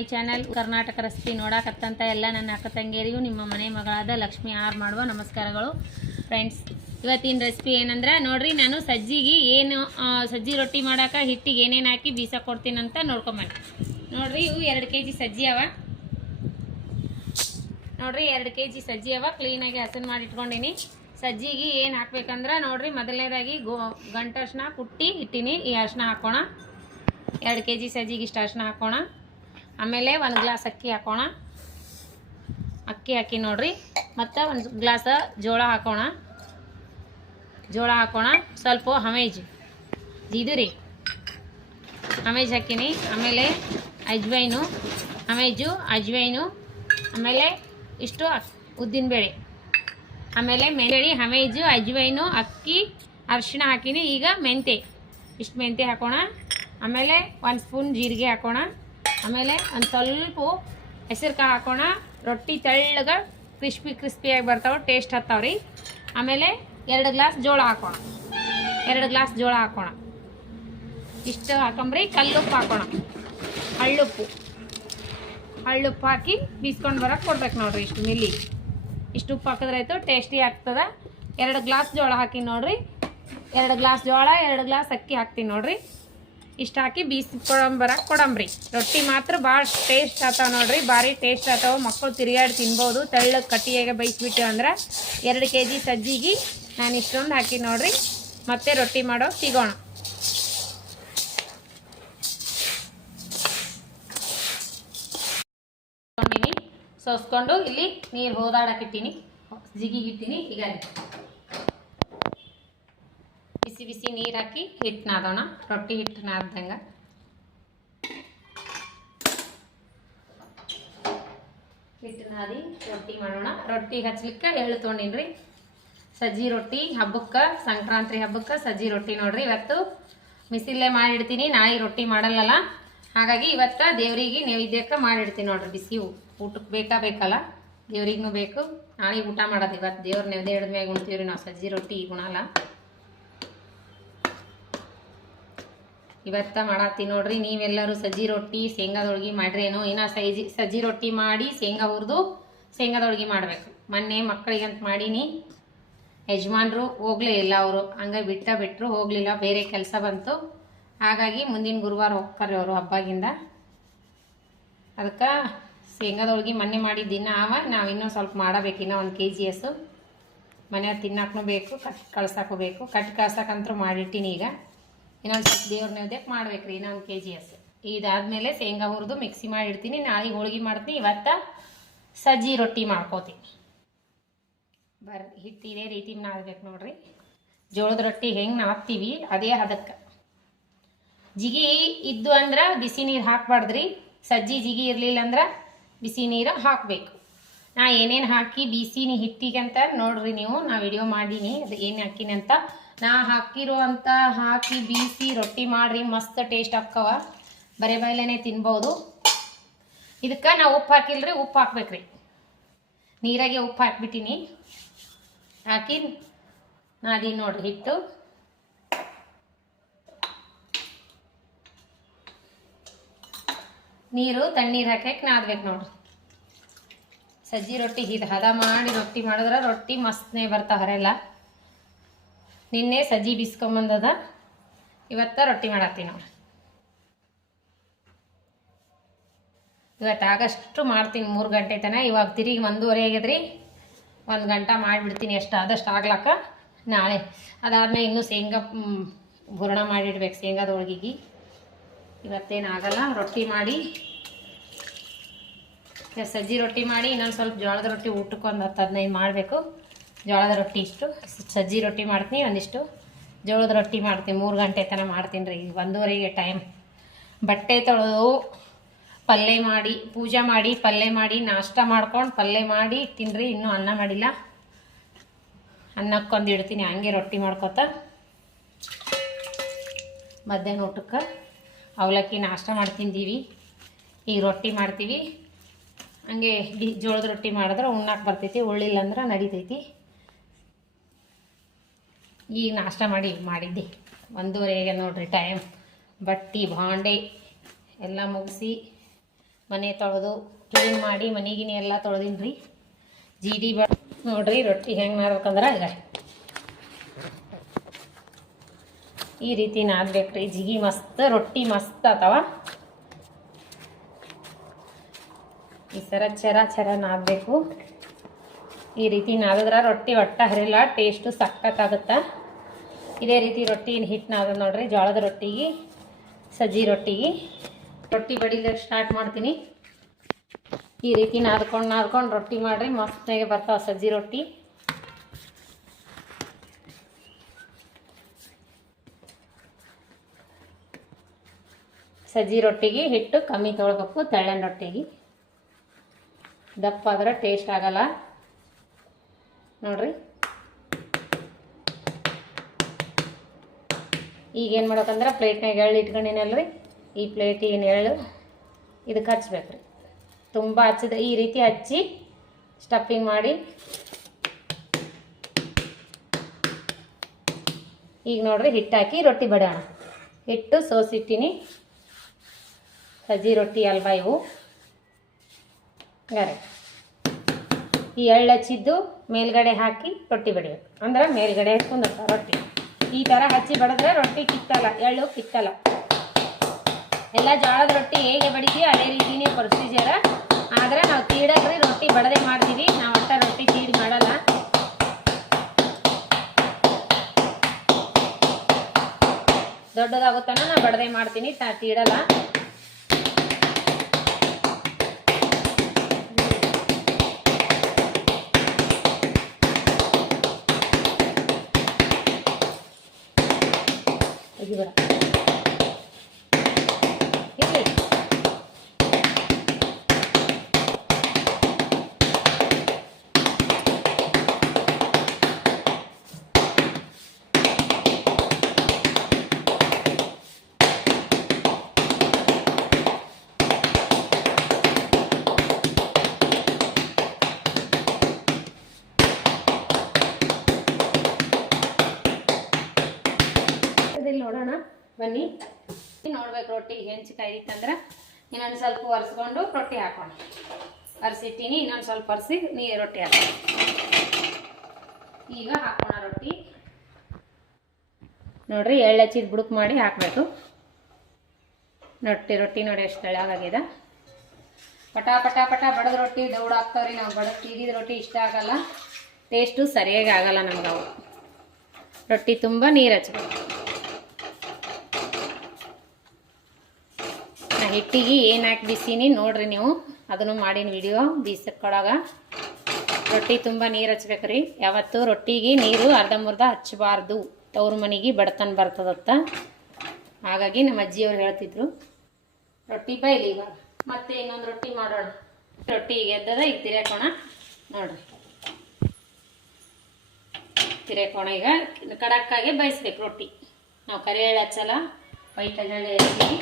My channel Karnataka recipe ನೋಡಕತ್ತಂತ ಎಲ್ಲ ನನ್ನ ಅಕ್ಕ ತಂಗಿಯರಿಗೂ ನಿಮ್ಮ ಮನೆ ಮಗಳಾದ ಲಕ್ಷ್ಮಿ ಆರ್ ಮಾಡುವ ನಮಸ್ಕಾರಗಳು ಫ್ರೆಂಡ್ಸ್. ಇವತ್ತಿನ ರೆಸಿಪಿ ಏನಂದ್ರೆ ನೋಡ್ರಿ, ನಾನು ಸಜ್ಜಿಗೆ ಏನು ಸಜ್ಜಿ ರೊಟ್ಟಿ ಮಾಡೋಕೆ ಹಿಟ್ಟಿಗೆ ಏನೇನು ಹಾಕಿ ಬೀಸಕ್ಕೆ ಕೊಡ್ತೀನಂತ ನೋಡ್ಕೊಂಬನ್ನಿ. ನೋಡ್ರಿ, ಇವು 2 kg ಸಜ್ಜಿ ಅವ. ನೋಡ್ರಿ 2 kg ಸಜ್ಜಿ ಅವ, ಕ್ಲೀನಾಗಿ ಹಸನ್ ಮಾಡಿ ಇಟ್ಕೊಂಡಿನಿ. ಸಜ್ಜಿಗೆ ಏನು ಹಾಕ್ಬೇಕಂದ್ರೆ ನೋಡ್ರಿ, ಮೊದಲನೇದಾಗಿ ಗಂಟು ಅರ್ಶಿನ ಕುಟ್ಟಿ ಇಟ್ಟಿನಿ. ಈ ಅರ್ಶಿನ ಹಾಕೋಣ. 2 kg ಸಜ್ಜಿಗೆ ಇಷ್ಟು ಅರ್ಶಿನ ಹಾಕೋಣ. ಆಮೇಲೆ 1 ಗ್ಲಾಸ್ ಅಕ್ಕಿ ಹಾಕೋಣ. ಅಕ್ಕಿ ಹಾಕಿ ನೋಡ್ರಿ, ಮತ್ತು 1 ಗ್ಲಾಸ್ ಜೋಳ ಹಾಕೋಣ. ಸ್ವಲ್ಪ ಹಮೇಜ್ ಇದು ರೀ, ಹಮೇಜ್ ಹಾಕಿನಿ. ಆಮೇಲೆ ಅಜ್ವೈನು, ಅಜ್ವೈನು, ಆಮೇಲೆ ಇಷ್ಟು ಉದ್ದಿನಬೇಳೆ, ಆಮೇಲೆ ಮೆಂತೆ, ಹಮೇಜು, ಅಜ್ವೈನು, ಅಕ್ಕಿ, ಅರಿಶಿಣ ಹಾಕಿನಿ. ಈಗ ಮೆಂತೆ, ಇಷ್ಟು ಮೆಂತೆ ಹಾಕೋಣ. ಆಮೇಲೆ 1 ಸ್ಪೂನ್ ಜೀರಿಗೆ ಹಾಕೋಣ. ಆಮೇಲೆ ಒಂದು ಸ್ವಲ್ಪ ಹೆಸರುಕಾಳು ಹಾಕೋಣ. ರೊಟ್ಟಿ ತೆಳ್ಳಗೆ ಕ್ರಿಸ್ಪಿಯಾಗಿ ಬರ್ತಾವೆ, ಟೇಸ್ಟ್ ಹತ್ತಾವ್ರಿ. ಆಮೇಲೆ 2 ಗ್ಲಾಸ್ ಜೋಳ ಹಾಕೋಣ. ಇಷ್ಟು ಹಾಕೊಂಬ್ರಿ. ಕಲ್ಲುಪ್ಪು ಹಾಕೋಣ, ಹಳ್ಳುಪ್ಪು ಹಾಕಿ ಬೀಸ್ಕೊಂಡು ಬರೋಕ್ಕೆ ಕೊಡ್ಬೇಕು ನೋಡ್ರಿ. ಇಷ್ಟು ಮಿಲ್ಲಿ ಇಷ್ಟು ಉಪ್ಪು ಹಾಕಿದ್ರಾಯ್ತು, ಟೇಸ್ಟಿ ಆಗ್ತದೆ. 2 ಗ್ಲಾಸ್ ಜೋಳ ಹಾಕಿ ನೋಡ್ರಿ. 2 ಗ್ಲಾಸ್ ಜೋಳ, 2 ಗ್ಲಾಸ್ ಅಕ್ಕಿ ಹಾಕ್ತೀನಿ ನೋಡ್ರಿ. ಇಷ್ಟು ಹಾಕಿ ಬೀಸ್ಕೊಂಬರಕ್ಕೆ ಕೊಡಂಬ್ರಿ. ರೊಟ್ಟಿ ಮಾತ್ರ ಭಾಳ ಟೇಸ್ಟ್ ಆಗ್ತಾವ ನೋಡ್ರಿ, ಭಾರಿ ಟೇಸ್ಟ್ ಆಗ್ತಾವೆ. ಮಕ್ಕಳು ತಿರುಗಾಡಿ ತಿನ್ಬೋದು. ತೆಳ್ಳಗೆ ಕಟ್ಟಿಯಾಗೆ ಬೇಯಿಸ್ಬಿಟ್ಟು ಅಂದ್ರೆ 2 kg ಸಜ್ಜಿಗೆ ನಾನು ಇಷ್ಟೊಂದು ಹಾಕಿ ನೋಡ್ರಿ. ಮತ್ತೆ ರೊಟ್ಟಿ ಮಾಡೋ ಸಿಗೋಣ. ಸೋಸ್ಕೊಂಡು ಇಲ್ಲಿ ನೀರು ಹೋದಾಡಕ್ಕಿಟ್ಟಿನಿ, ಜಿಗಿಗಿಟ್ಟಿನಿ. ಈಗ ಬಿಸಿ ನೀರು ಹಾಕಿ ಹಿಟ್ಟು ನಾದೋಣ. ರೊಟ್ಟಿ ಹಿಟ್ಟು ನಾದ್ದಂಗೆ ಹಿಟ್ಟು ನಾದಿ ರೊಟ್ಟಿ ಮಾಡೋಣ. ರೊಟ್ಟಿ ಹಚ್ಲಿಕ್ಕೆ ಎಳ್ಳು ತೊಗೊಂಡಿನ್ರಿ. ಸಜ್ಜಿ ರೊಟ್ಟಿ ಹಬ್ಬಕ್ಕೆ, ಸಂಕ್ರಾಂತಿ ಹಬ್ಬಕ್ಕೆ ಸಜ್ಜಿ ರೊಟ್ಟಿ ನೋಡ್ರಿ. ಇವತ್ತು ಬಿಸಿಲೇ ಮಾಡಿಡ್ತೀನಿ, ನಾಳೆ ರೊಟ್ಟಿ ಮಾಡಲ್ಲಲ್ಲ. ಹಾಗಾಗಿ ಇವತ್ತು ದೇವ್ರಿಗೆ ನೈವೇದ್ಯಕ್ಕೆ ಮಾಡಿಡ್ತೀನಿ ನೋಡ್ರಿ. ಬಿಸಿ ಊಟಕ್ಕೆ ಬೇಕಲ್ಲ, ದೇವ್ರಿಗೂ ಬೇಕು. ನಾಳೆ ಊಟ ಮಾಡೋದು. ಇವತ್ತು ದೇವ್ರ ನೈವೇದ್ಯ ಹಿಡಿದ ಮ್ಯಾಗ ಉಣ್ತೀವ್ರಿ ನಾವು. ಸಜ್ಜಿ ರೊಟ್ಟಿ ಈಗ ಉಣಲ್ಲ. ಇವತ್ತ ಮಾಡತ್ತೀನಿ ನೋಡ್ರಿ. ನೀವೆಲ್ಲರೂ ಸಜ್ಜಿ ರೊಟ್ಟಿ ಶೇಂಗಾದೊಳಗೆ ಮಾಡ್ರೇನೋ. ಇನ್ನು ಸಜ್ಜಿ ರೊಟ್ಟಿ ಮಾಡಿ ಶೇಂಗಾ ಹುರಿದು ಶೇಂಗಾದೊಳಗೆ ಮಾಡಬೇಕು. ಮೊನ್ನೆ ಮಕ್ಕಳಿಗಂತ ಮಾಡೀನಿ. ಯಜಮಾನ್ರು ಹೋಗಲೇ ಇಲ್ಲ, ಅವರು ಹಂಗೆ ಬಿಟ್ಟರು, ಹೋಗಲಿಲ್ಲ, ಬೇರೆ ಕೆಲಸ ಬಂತು. ಹಾಗಾಗಿ ಮುಂದಿನ ಗುರುವಾರ ಹೋಗ್ತಾರೆ ಅವರು ಹಬ್ಬಗಿಂದ. ಅದಕ್ಕೆ ಶೇಂಗಾದೊಳಗೆ ಮೊನ್ನೆ ಮಾಡಿದ್ದಿನ ನಾವು ಇನ್ನೂ ಸ್ವಲ್ಪ ಮಾಡಬೇಕು. ಇನ್ನೂ 1 kg ಅಷ್ಟು ಮನೆಯವ್ರು ತಿನ್ನಕ್ಕೂ ಬೇಕು, ಕಟ್ಟಿ ಕಳ್ಸಕ್ಕೂ ಬೇಕು. ಕಟ್ಟಿ ಕಳ್ಸಕ್ಕಂತೂ ಮಾಡಿಟ್ಟಿನಿ. ಈಗ ಇನ್ನೊಂದು ಸ್ವಲ್ಪ ದೇವ್ರ ನೈವೇದ್ಯಕ್ಕೆ ಮಾಡ್ಬೇಕ್ರಿ. ಇನ್ನೂ 1 kg ಅಷ್ಟು. ಇದಾದಮೇಲೆ ಶೇಂಗಾ ಹುರಿದು ಮಿಕ್ಸಿ ಮಾಡಿಡ್ತೀನಿ. ನಾಳೆ ಹೋಳ್ಗೆ ಮಾಡ್ತೀನಿ. ಇವತ್ತು ಸಜ್ಜಿ ರೊಟ್ಟಿ ಮಾಡ್ಕೋತೀನಿ. ಬರ್ರಿ, ಹಿಟ್ಟು ಇದೇ ರೀತಿ ನಾದ್ಬೇಕು ನೋಡ್ರಿ. ಜೋಳದ ರೊಟ್ಟಿ ಹೆಂಗೆ ನಾದ್ತೀವಿ ಅದೇ ಹದಕ್ಕೆ. ಜಿಗಿ ಇದ್ದು ಅಂದ್ರೆ ಬಿಸಿ ನೀರು ಹಾಕ್ಬಾರ್ದ್ರಿ. ಸಜ್ಜಿ ಜಿಗಿ ಇರಲಿಲ್ಲ ಅಂದ್ರೆ ಬಿಸಿ ನೀರು ಹಾಕಬೇಕು. ನಾ ಏನೇನು ಹಾಕಿ ಬೀಸಿನಿ ಹಿಟ್ಟಿಗೆ ಅಂತ ನೋಡ್ರಿ ನೀವು. ನಾ ವಿಡಿಯೋ ಮಾಡೀನಿ ಅದು ಏನು ಹಾಕಿನಿ ಅಂತ. ನಾ ಹಾಕಿ ಬೀಸಿ ರೊಟ್ಟಿ ಮಾಡ್ರಿ, ಮಸ್ತ್ ಟೇಸ್ಟ್ ಹಾಕ್ಕವ. ಬರೇ ಬಾಯಲ್ಲೇ ತಿನ್ಬೋದು. ಇದಕ್ಕೆ ನಾ ಉಪ್ಪು ಹಾಕಿಲ್ರಿ, ಉಪ್ಪು ಹಾಕ್ಬೇಕ್ರಿ. ನೀರಾಗೆ ಉಪ್ಪು ಹಾಕ್ಬಿಟ್ಟಿನಿ. ಹಾಕಿ ನಾದಿ ನೋಡ್ರಿ ಹಿಟ್ಟು. ನೀರು ತಣ್ಣೀರು ಹಾಕಕ್ಕೆ ನಾದ್ಬೇಕು ನೋಡ್ರಿ. ಸಜ್ಜಿ ರೊಟ್ಟಿ ಇದು ಹದ ಮಾಡಿ ರೊಟ್ಟಿ ಮಾಡಿದ್ರೆ ರೊಟ್ಟಿ ಮಸ್ತ್ನೇ ಬರ್ತಾವ ಹರೆಲ್ಲ. ನಿನ್ನೆ ಸಜ್ಜಿ ಬಿಸ್ಕೊಂಬಂದದ, ಇವತ್ತು ರೊಟ್ಟಿ ಮಾಡತ್ತೀನಿ ನೋಡ್ರಿ. ಇವತ್ತು ಆಗಷ್ಟು ಮಾಡ್ತೀನಿ 3 ಗಂಟೆ ತನಕ. ಇವಾಗ ತಿರುಗಿ 1:30 ಆಗ್ಯದ್ರಿ. 1 ಗಂಟೆ ಮಾಡಿಬಿಡ್ತೀನಿ ಎಷ್ಟು ಆದಷ್ಟು ಆಗ್ಲಕ್ಕ. ನಾಳೆ ಅದಾದ್ಮೇಲೆ ಇನ್ನೂ ಶೇಂಗಾ ಹೂರಣ ಮಾಡಿಡ್ಬೇಕು ಶೇಂಗಾದ ಹೋಳ್ಗೆಗೆ. ಇವತ್ತೇನಾಗಲ್ಲ. ರೊಟ್ಟಿ ಮಾಡಿ ಸಜ್ಜಿ ರೊಟ್ಟಿ ಮಾಡಿ ಇನ್ನೊಂದು ಸ್ವಲ್ಪ ಜೋಳದ ರೊಟ್ಟಿ ಊಟಕ್ಕೆ ಒಂದು 10-15 ಮಾಡಬೇಕು. ಜೋಳದ ರೊಟ್ಟಿ ಇಷ್ಟು, ಸಜ್ಜಿ ರೊಟ್ಟಿ ಮಾಡ್ತೀನಿ, ಒಂದಿಷ್ಟು ಜೋಳದ ರೊಟ್ಟಿ ಮಾಡ್ತೀನಿ. 3 ಗಂಟೆ ತನಕ ಮಾಡ್ತೀನಿ ರೀ. 1:30ಗೆ ಟೈಮ್. ಬಟ್ಟೆ ತೊಳೆದು ಪಲ್ಯ ಮಾಡಿ, ಪೂಜೆ ಮಾಡಿ, ಪಲ್ಯ ಮಾಡಿ, ನಾಷ್ಟ ಮಾಡ್ಕೊಂಡು ಪಲ್ಯ ಮಾಡಿ ತಿನ್ನಿರಿ. ಇನ್ನೂ ಅನ್ನ ಮಾಡಿಲ್ಲ. ಅನ್ನಕ್ಕೊಂದು ಇಡ್ತೀನಿ ಹಂಗೆ ರೊಟ್ಟಿ ಮಾಡ್ಕೊತ. ಮಧ್ಯಾಹ್ನ ಊಟಕ್ಕೆ ಅವಲಕ್ಕಿ ನಾಷ್ಟ ಮಾಡಿ ತಿಂದೀವಿ. ಈಗ ರೊಟ್ಟಿ ಮಾಡ್ತೀವಿ. ಹಂಗೆ ಜೋಳದ ರೊಟ್ಟಿ ಮಾಡಿದ್ರೆ ಉಣ್ಣಕ್ಕೆ ಬರ್ತೈತಿ, ಉಳ್ಳಿಲ್ಲ ಅಂದ್ರೆ ನಡಿತೈತಿ. ಈಗ ನಾಷ್ಟ ಮಾಡಿದ್ದೆ 1:30 ನೋಡ್ರಿ ಟೈಮ್. ಬಟ್ಟೆ ಭಾಂಡೆ ಎಲ್ಲ ಮುಗಿಸಿ ಮನೆ ತೊಳೆದು ಕ್ಲೀನ್ ಮಾಡಿ ಮನೆಗಿನಿ ಎಲ್ಲ ತೊಳೆದೀನಿ ರೀ. ಜೀಡಿ ನೋಡ್ರಿ ರೊಟ್ಟಿ ಹೆಂಗೆ ಮಾಡ್ಬೇಕಂದ್ರೆ ಈಗ ಈ ರೀತಿ ನಾದ್ಬೇಕು ರೀ. ಜಿಗಿ ಮಸ್ತ್ ರೊಟ್ಟಿ ಮಸ್ತ್ ಆತವ. ಈ ಥರ ಚರ ನಾದಬೇಕು. ಈ ರೀತಿ ನಾದಿದ್ರೆ ರೊಟ್ಟಿ ಒಟ್ಟ ಹರಿಲ್ಲ, ಟೇಸ್ಟು ಸಖತ್ತಾಗುತ್ತೆ. ಇದೇ ರೀತಿ ರೊಟ್ಟಿ ಹಿಟ್ಟು ನಾದ ನೋಡ್ರಿ. ಜೋಳದ ರೊಟ್ಟಿಗೆ ಸಜ್ಜಿ ರೊಟ್ಟಿಗೆ ರೊಟ್ಟಿ ಬಡಿಲಿಕ್ಕೆ ಸ್ಟಾರ್ಟ್ ಮಾಡ್ತೀನಿ. ಈ ರೀತಿ ನಾದ್ಕೊಂಡು ರೊಟ್ಟಿ ಮಾಡಿರಿ ಮಸ್ತಾಗಿ ಬರ್ತಾವೆ ಸಜ್ಜಿ ರೊಟ್ಟಿ. ಸಜ್ಜಿ ರೊಟ್ಟಿಗೆ ಹಿಟ್ಟು ಕಮ್ಮಿ ತೊಳ್ಬೇಕು, ತೆಳ್ಳನ ರೊಟ್ಟಿಗೆ ದಪ್ಪ ಆದ್ರೆ ಟೇಸ್ಟ್ ಆಗಲ್ಲ ನೋಡ್ರಿ. ಈಗೇನು ಮಾಡ್ಬೇಕಂದ್ರೆ ಪ್ಲೇಟ್ನಾಗ ಎಳ್ಳು ಇಟ್ಕೊಂಡಿನಲ್ರಿ, ಈ ಪ್ಲೇಟಿಗೆ ಎಳ್ಳು ಇದಕ್ಕೆ ಹಚ್ಬೇಕು ರೀ. ತುಂಬ ಹಚ್ಚಿದ್ರೆ ಈ ರೀತಿ ಹಚ್ಚಿ ಸ್ಟಫಿಂಗ್ ಮಾಡಿ. ಈಗ ನೋಡ್ರಿ ಹಿಟ್ಟು ಹಾಕಿ ರೊಟ್ಟಿ ಬಡಿಯೋಣ. ಹಿಟ್ಟು ಸೋಸಿಟ್ಟಿನಿ. ಸಜ್ಜಿ ರೊಟ್ಟಿ ಅಲ್ವಾ ಇವು. ಗರೆ ಈ ಎಳ್ಳು ಹಚ್ಚಿದ್ದು ಮೇಲ್ಗಡೆ ಹಾಕಿ ರೊಟ್ಟಿ ಬಡಿಬೇಕು. ಅಂದ್ರೆ ಮೇಲ್ಗಡೆ ಕುಂದಿರ್ತಾವೆ ರೊಟ್ಟಿ. ಈ ಥರ ಹಚ್ಚಿ ಬಡಿದ್ರೆ ರೊಟ್ಟಿ ಕಿತ್ತಲ್ಲ, ಎಳ್ಳು ಕಿತ್ತಲ್ಲ. ಎಲ್ಲ ಜೋಳದ ರೊಟ್ಟಿ ಹೇಗೆ ಬಡಿತೀವಿ ಅದೇ ರೀತಿನೇ ಪ್ರೊಸೀಜರ. ಆದರೆ ನಾವು ತೀಡಕ್ರಿ ರೊಟ್ಟಿ ಬಡದೆ ಮಾಡ್ತೀವಿ, ನಾವು ಒಟ್ಟ ರೊಟ್ಟಿ ತೀಡಿ ಮಾಡಲ್ಲ. ದೊಡ್ಡದಾಗುತ್ತಾನ ನಾನು ಬಡದೆ ಮಾಡ್ತೀನಿ, ತೀಡಲ್ಲ. ನೋಡೋಣ ಬನ್ನಿ. ನೋಡ್ಬೇಕು ರೊಟ್ಟಿ ಹೆಂಚು ಕಾಯ್ದಿತ್ತಂದ್ರೆ ಇನ್ನೊಂದು ಸ್ವಲ್ಪ ಒರೆಸ್ಕೊಂಡು ರೊಟ್ಟಿ ಹಾಕೋಣ. ಒರೆಸಿಟ್ಟಿನಿ, ಇನ್ನೊಂದು ಸ್ವಲ್ಪ ಒರೆಸಿ ರೊಟ್ಟಿ ಹಾಕೋಣ. ಈಗ ಹಾಕೋಣ ರೊಟ್ಟಿ. ನೋಡ್ರಿ ಎಳ್ಳು ಹಚ್ಚಿದ ಬುಡುಕ್ ಮಾಡಿ ಹಾಕಬೇಕು. ರೊಟ್ಟಿ ನೋಡಿ ಎಷ್ಟು ತೆಳ್ಳಗಾಗಿದೆ. ಪಟ ಪಟ ಪಟ ಬಡದ ರೊಟ್ಟಿ ದೌಡ್ ಹಾಕ್ತಾವ್ರಿ. ನಾವು ಬಡದ ತೀಡಿದ ರೊಟ್ಟಿ ಇಷ್ಟ ಆಗಲ್ಲ, ಟೇಸ್ಟು ಸರಿಯಾಗಿ ಆಗಲ್ಲ ನಮ್ಗೆ. ಅವು ರೊಟ್ಟಿ ತುಂಬ ನೀರು ಹಚ್ಬೇಕು. ಹಿಟ್ಟಿಗೆ ಏನು ಹಾಕಿ ಬಿಸಿನಿ ನೋಡ್ರಿ ನೀವು, ಅದನ್ನು ಮಾಡಿನ ವಿಡಿಯೋ ಬೀಸಕ್ಕೊಳಗ. ರೊಟ್ಟಿ ತುಂಬ ನೀರು ಹಚ್ಬೇಕ್ರಿ. ಯಾವತ್ತು ರೊಟ್ಟಿಗೆ ನೀರು ಅರ್ಧಂಬರ್ಧ ಹಚ್ಚಬಾರ್ದು, ತವ್ರ ಮನೆಗೆ ಬಡತನ ಬರ್ತದತ್ತ. ಹಾಗಾಗಿ ನಮ್ಮ ಅಜ್ಜಿಯವ್ರು ಹೇಳ್ತಿದ್ರು. ರೊಟ್ಟಿ ಬೈಲಿ ಇವಾಗ ಮತ್ತೆ ಇನ್ನೊಂದು ರೊಟ್ಟಿ ಮಾಡೋಣ. ರೊಟ್ಟಿ ಈಗ ಎದ್ದದ, ಈಗ ತಿರ್ಯಾಕೋಣ ನೋಡ್ರಿ. ತಿರ್ಯಾಕೋಣ. ಈಗ ಕಡಕ್ಕಾಗೆ ಬಯಸ್ಬೇಕು ರೊಟ್ಟಿ. ನಾವು ಕರಿ ಎಳ್ಳು ಹಚ್ಚಲ್ಲ, ವೈಟ್ ಎಳ್ಳು ಹಚ್ತೀವಿ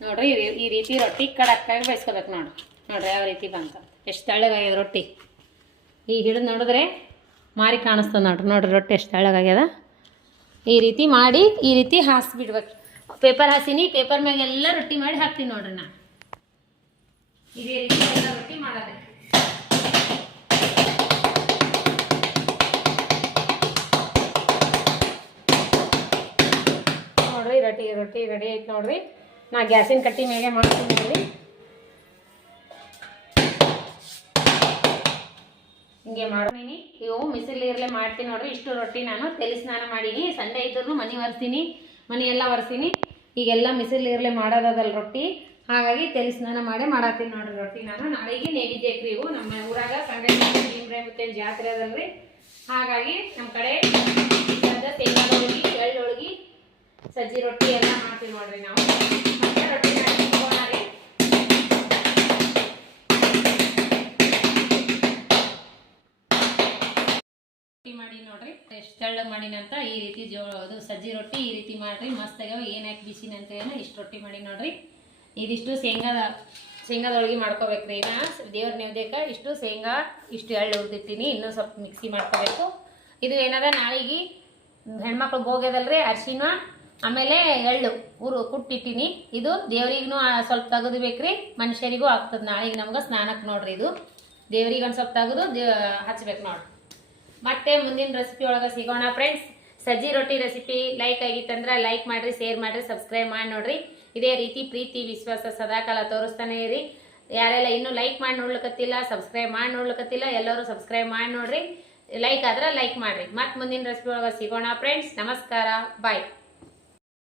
ನೋಡ್ರಿ. ಈ ರೀತಿ ರೊಟ್ಟಿ ಕಡಕ್ಕಾಗಿ ಬಯಸ್ಕೋಬೇಕು ನೋಡ್ರಿ ಯಾವ ರೀತಿ ಬಂತ. ಎಷ್ಟು ತೆಳ್ಳಗಾಗ್ಯದ ರೊಟ್ಟಿ. ಈಗ ಹಿಡಿದು ನೋಡಿದ್ರೆ ಮಾರಿ ಕಾಣಿಸ್ತದೆ ನೋಡ್ರಿ ರೊಟ್ಟಿ ಎಷ್ಟು ತೆಳ್ಳಗಾಗ್ಯದ. ಈ ರೀತಿ ಮಾಡಿ ಈ ರೀತಿ ಹಾಸಿಬಿಡ್ಬೇಕು. ಪೇಪರ್ ಹಾಸಿನಿ, ಪೇಪರ್ ಮ್ಯಾಗ ಎಲ್ಲ ರೊಟ್ಟಿ ಮಾಡಿ ಹಾಕ್ತೀನಿ ನೋಡ್ರಿ. ನಾ ಇದೇ ರೀತಿ ಎಲ್ಲ ರೊಟ್ಟಿ ಮಾಡೋದು. ನೋಡ್ರಿ ರೊಟ್ಟಿ ರೆಡಿ ಐತೆ ನೋಡ್ರಿ. ನಾ ಗ್ಯಾಸಿನ ಕಟ್ಟಿ ಮ್ಯಾಗೆ ಮಾಡ್ತೀನಿ ನೋಡ್ರಿ. ಹಿಂಗೆ ಮಾಡ್ತೀನಿ. ಇವು ಮಿಸಿಲಿರಲೇ ಮಾಡ್ತೀನಿ ನೋಡ್ರಿ. ಇಷ್ಟು ರೊಟ್ಟಿ ನಾನು ತಲೆ ಸ್ನಾನ ಮಾಡೀನಿ. ಸಂಡೆ ಇದ್ರೂ ಮನೆ ಒರೆಸ್ತೀನಿ, ಮನೆಯೆಲ್ಲ ಒರೆಸ್ತೀನಿ. ಈಗೆಲ್ಲ ಮಿಸಿಲಿರಲೇ ಮಾಡೋದಲ್ಲ ರೊಟ್ಟಿ, ಹಾಗಾಗಿ ತಲೆ ಸ್ನಾನ ಮಾಡೇ ಮಾಡತ್ತೀನಿ ನೋಡ್ರಿ ರೊಟ್ಟಿ ನಾನು. ನಾಳೆಗೆ ನೈವೇದ್ಯಕ್ಕೆ ಇವು ನಮ್ಮ ಊರಾಗ ಸಂಗತಿ ಜಾತ್ರೆ ಅದಲ್ರಿ. ಹಾಗಾಗಿ ನಮ್ಮ ಕಡೆ ಶೇಂಗಾದ ಹೋಳಿಗೆ, ಎಳ್ಳು ಹೋಳಿಗೆ, ಸಜ್ಜಿ ರೊಟ್ಟಿ ಎಲ್ಲ ಮಾಡ್ತೀವಿ ನೋಡ್ರಿ ನಾವು. ಮತ್ತೆ ರೊಟ್ಟಿ ಮಾಡಿ ಮಾಡಿ ನೋಡ್ರಿ ಎಷ್ಟು ತೆಳ್ಳಗೆ ಮಾಡಿನಂತ. ಈ ರೀತಿ ಅದು ಸಜ್ಜಿ ರೊಟ್ಟಿ ಈ ರೀತಿ ಮಾಡ್ರಿ ಮಸ್ತ್ ಆಗ್ಯಾವ. ಏನು ಹಾಕಿ ಬಿಸಿನಂತ ಏನೋ ಇಷ್ಟು ರೊಟ್ಟಿ ಮಾಡಿ ನೋಡ್ರಿ. ಇದಿಷ್ಟು ಶೇಂಗಾದ ಹೋಳಿಗೆ ಮಾಡ್ಕೋಬೇಕ್ರಿ. ನಾ ದೇವ್ರ ನೈವೇದ್ಯಕ್ಕೆ ಇಷ್ಟು ಶೇಂಗಾ, ಇಷ್ಟು ಎಳ್ಳು ಹುರಿದಿಟ್ಟಿನಿ. ಇನ್ನೂ ಸ್ವಲ್ಪ ಮಿಕ್ಸಿ ಮಾಡ್ಕೋಬೇಕು. ಇದು ಏನದ ನಾಳೆಗೆ ಹೆಣ್ಮಕ್ಳು ಹೋಗ್ಯದಲ್ರಿ. ಅರಿಶಿನ ಆಮೇಲೆ ಎಳ್ಳು ಕುಟ್ಟಿಟ್ಟಿನಿ. ಇದು ದೇವ್ರಿಗೂ ಸ್ವಲ್ಪ ತೆಗೆದು ಬೇಕ್ರಿ, ಮನುಷ್ಯರಿಗೂ ಆಗ್ತದೆ. ನಾಳೆಗೆ ನಮ್ಗೆ ಸ್ನಾನಕ್ಕೆ ನೋಡ್ರಿ. ಇದು ದೇವ್ರಿಗೆ ಒಂದು ಸ್ವಲ್ಪ ತೆಗೆದು ಹಚ್ಬೇಕು ನೋಡ್ರಿ. ಮತ್ತೆ ಮುಂದಿನ ರೆಸಿಪಿ ಒಳಗೆ ಸಿಗೋಣ ಫ್ರೆಂಡ್ಸ್. ಸಜ್ಜಿ ರೊಟ್ಟಿ ರೆಸಿಪಿ ಲೈಕ್ ಆಗಿತ್ತಂದ್ರೆ ಲೈಕ್ ಮಾಡಿರಿ, ಶೇರ್ ಮಾಡಿರಿ, ಸಬ್ಸ್ಕ್ರೈಬ್ ಮಾಡಿ ನೋಡ್ರಿ. ಇದೇ ರೀತಿ ಪ್ರೀತಿ ವಿಶ್ವಾಸ ಸದಾಕಾಲ ತೋರಿಸ್ತಾನೆ ಇರಿ. ಯಾರೆಲ್ಲ ಇನ್ನೂ ಲೈಕ್ ಮಾಡಿ ನೋಡ್ಲಿಕ್ಕತ್ತಿಲ್ಲ, ಸಬ್ಸ್ಕ್ರೈಬ್ ಮಾಡಿ ನೋಡ್ಲಿಕ್ಕತ್ತಿಲ್ಲ, ಎಲ್ಲರೂ ಸಬ್ಸ್ಕ್ರೈಬ್ ಮಾಡಿ ನೋಡ್ರಿ. ಲೈಕ್ ಆದ್ರೆ ಲೈಕ್ ಮಾಡ್ರಿ. ಮತ್ತೆ ಮುಂದಿನ ರೆಸಿಪಿ ಒಳಗೆ ಸಿಗೋಣ ಫ್ರೆಂಡ್ಸ್. ನಮಸ್ಕಾರ, ಬಾಯ್.